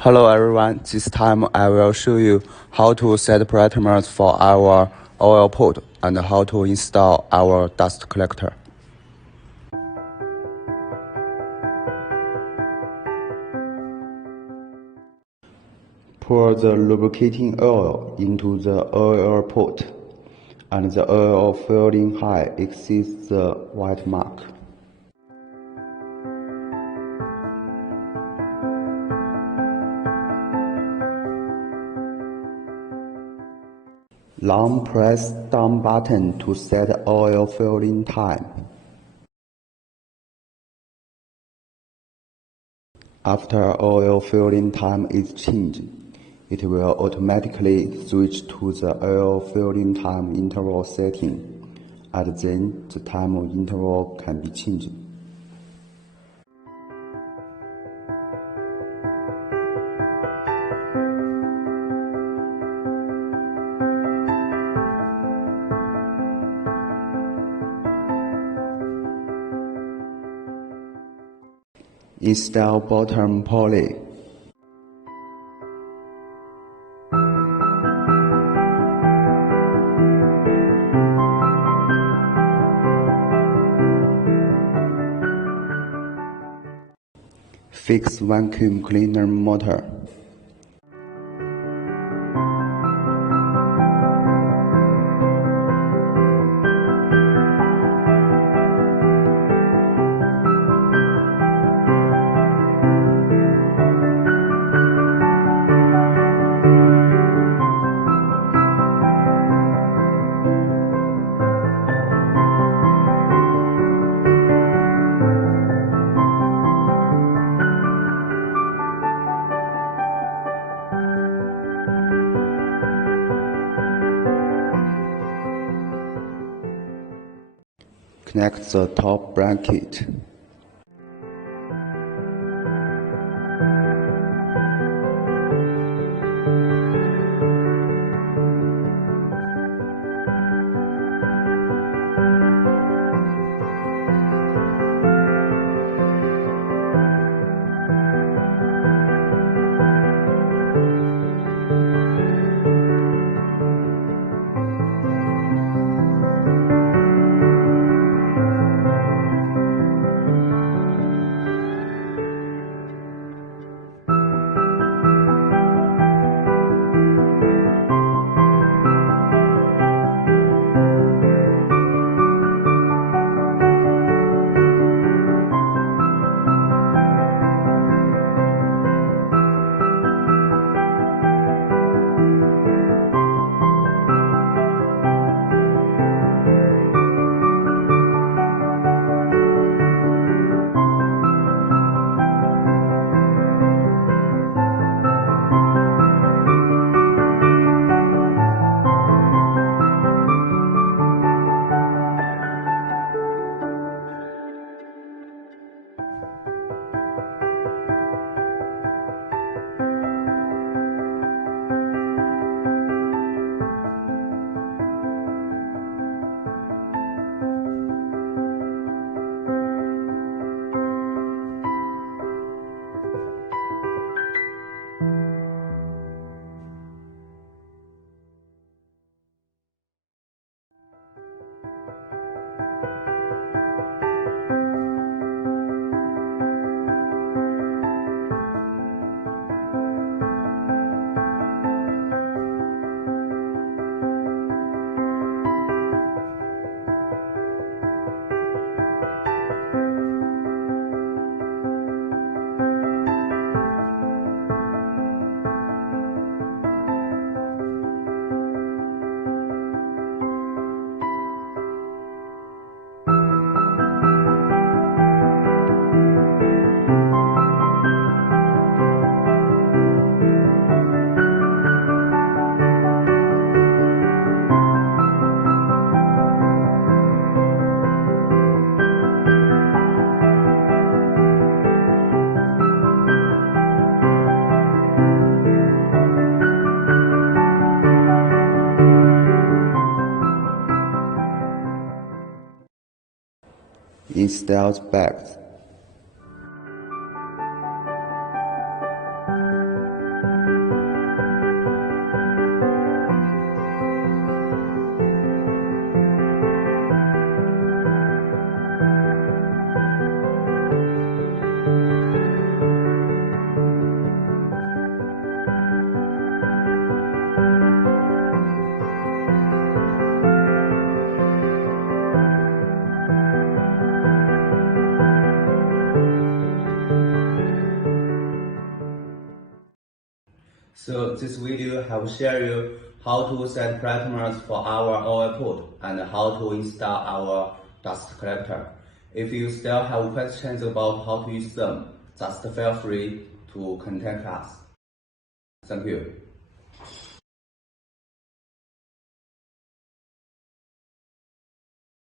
Hello everyone, this time I will show you how to set parameters for our oil pot and how to install our dust collector. Pour the lubricating oil into the oil pot, and the oil filling height exceeds the white mark. Long press down button to set oil filling time. After oil filling time is changed, it will automatically switch to the oil filling time interval setting, and then the time interval can be changed. Install bottom pulley. Fix vacuum cleaner motor. Connect the top bracket. Installed bags. So this video have share you how to set parameters for our oil port and how to install our dust collector. If you still have questions about how to use them, just feel free to contact us. Thank you.